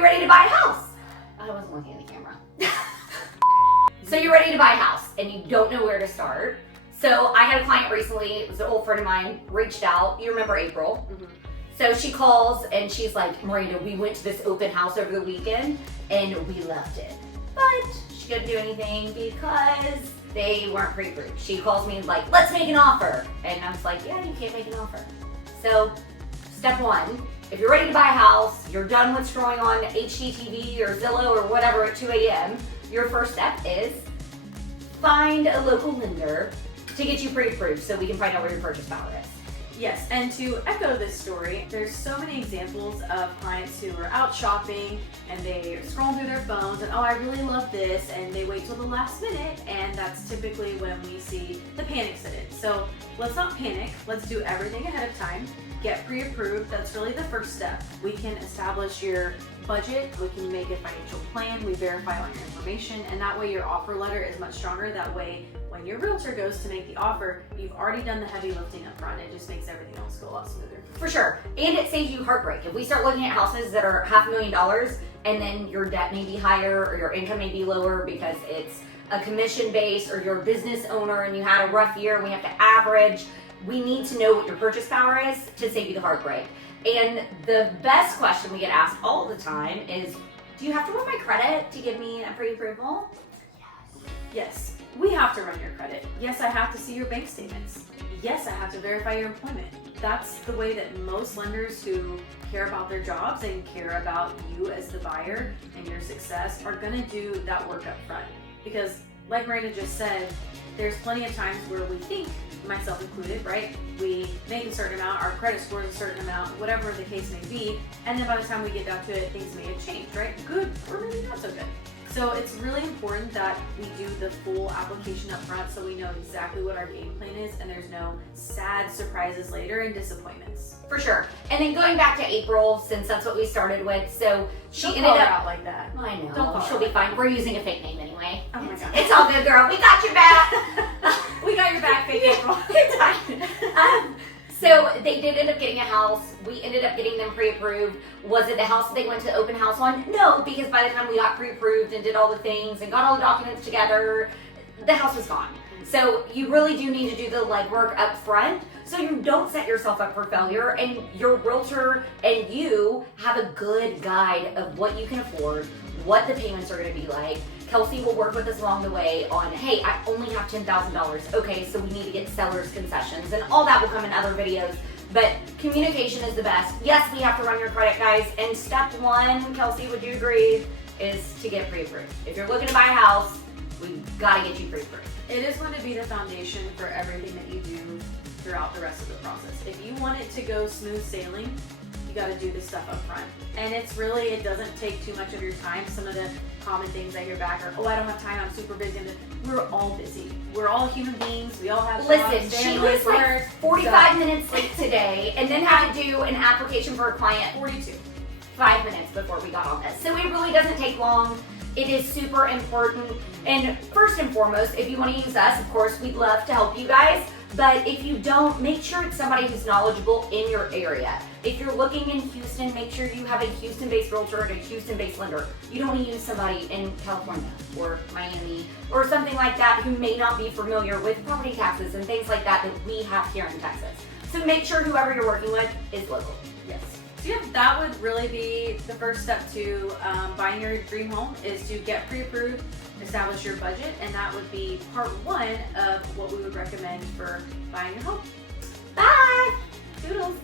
you're ready to buy a house. I wasn't looking at the camera. So you're ready to buy a house and you don't know where to start. So I had a client recently, it was an old friend of mine, reached out. You remember April? Mm-hmm. So she calls and she's like, Miranda, we went to this open house over the weekend and we loved it. But she couldn't do anything because they weren't pre-approved. She calls me like, let's make an offer. And I was like, yeah, you can't make an offer. So step one, if you're ready to buy a house, you're done with scrolling on HGTV or Zillow or whatever at 2 a.m., your first step is find a local lender to get you pre-approved so we can find out where your purchase power is. Yes, and to echo this story, there's so many examples of clients who are out shopping and they are scrolling through their phones and, oh, I really love this, and they wait till the last minute, and that's typically when we see the panic set in. So let's not panic, let's do everything ahead of time, get pre-approved. That's really the first step. We can establish your budget, we can make a financial plan, we verify all your information, and that way your offer letter is much stronger. That way when your realtor goes to make the offer, you've already done the heavy lifting up front. It just makes everything else go a lot smoother. For sure. And it saves you heartbreak. If we start looking at houses that are $500,000 and then your debt may be higher or your income may be lower because it's a commission base or you're a business owner and you had a rough year and we have to average, we need to know what your purchase power is to save you the heartbreak. And the best question we get asked all the time is, do you have to run my credit to give me a pre-approval? Yes, we have to run your credit. Yes, I have to see your bank statements. Yes, I have to verify your employment. That's the way that most lenders who care about their jobs and care about you as the buyer and your success are gonna do that work up front. Because like Miranda just said, there's plenty of times where we think, myself included, right? We make a certain amount, our credit score is a certain amount, whatever the case may be, and then by the time we get down to it, things may have changed, right? Good, or maybe not so good. So it's really important that we do the full application up front so we know exactly what our game plan is and there's no sad surprises later and disappointments. For sure. And then going back to April, since that's what we started with, so she Don't ended call her up out like that. I know. Don't call She'll her be fine. We're using a fake name anyway. Oh my God. It's all good, girl. We got your back. We got your back, fake April. It's fine. So they did end up getting a house. We ended up getting them pre-approved. Was it the house that they went to the open house on? No, because by the time we got pre-approved and did all the things and got all the documents together, the house was gone. So you really do need to do the legwork up front so you don't set yourself up for failure and your realtor and you have a good guide of what you can afford, what the payments are going to be like. Kelsey will work with us along the way on, hey, I only have $10,000. Okay, so we need to get seller's concessions, and all that will come in other videos. But communication is the best. Yes, we have to run your credit, guys. And step one, Kelsey, would you agree, is to get pre-approved. If you're looking to buy a house, we've got to get you pre-approved. It is going to be the foundation for everything that you do throughout the rest of the process. If you want it to go smooth sailing, you got to do this stuff up front. And it doesn't take too much of your time. Some of the common things I hear back are, oh, I don't have time, I'm super busy. We're all busy. We're all human beings. We all have jobs. Listen, she was like 45 minutes late today and then had to do an application for a client 5 minutes before we got on this. So it really doesn't take long. It is super important. And first and foremost, if you want to use us, of course, we'd love to help you guys. But if you don't, make sure it's somebody who's knowledgeable in your area. If you're looking in Houston, make sure you have a Houston-based realtor and a Houston-based lender. You don't want to use somebody in California or Miami or something like that who may not be familiar with property taxes and things like that that we have here in Texas. So make sure whoever you're working with is local. Yes. So yeah, that would really be the first step to buying your dream home, is to get pre-approved, establish your budget, and that would be part one of what we would recommend for buying a home. Bye! Toodles!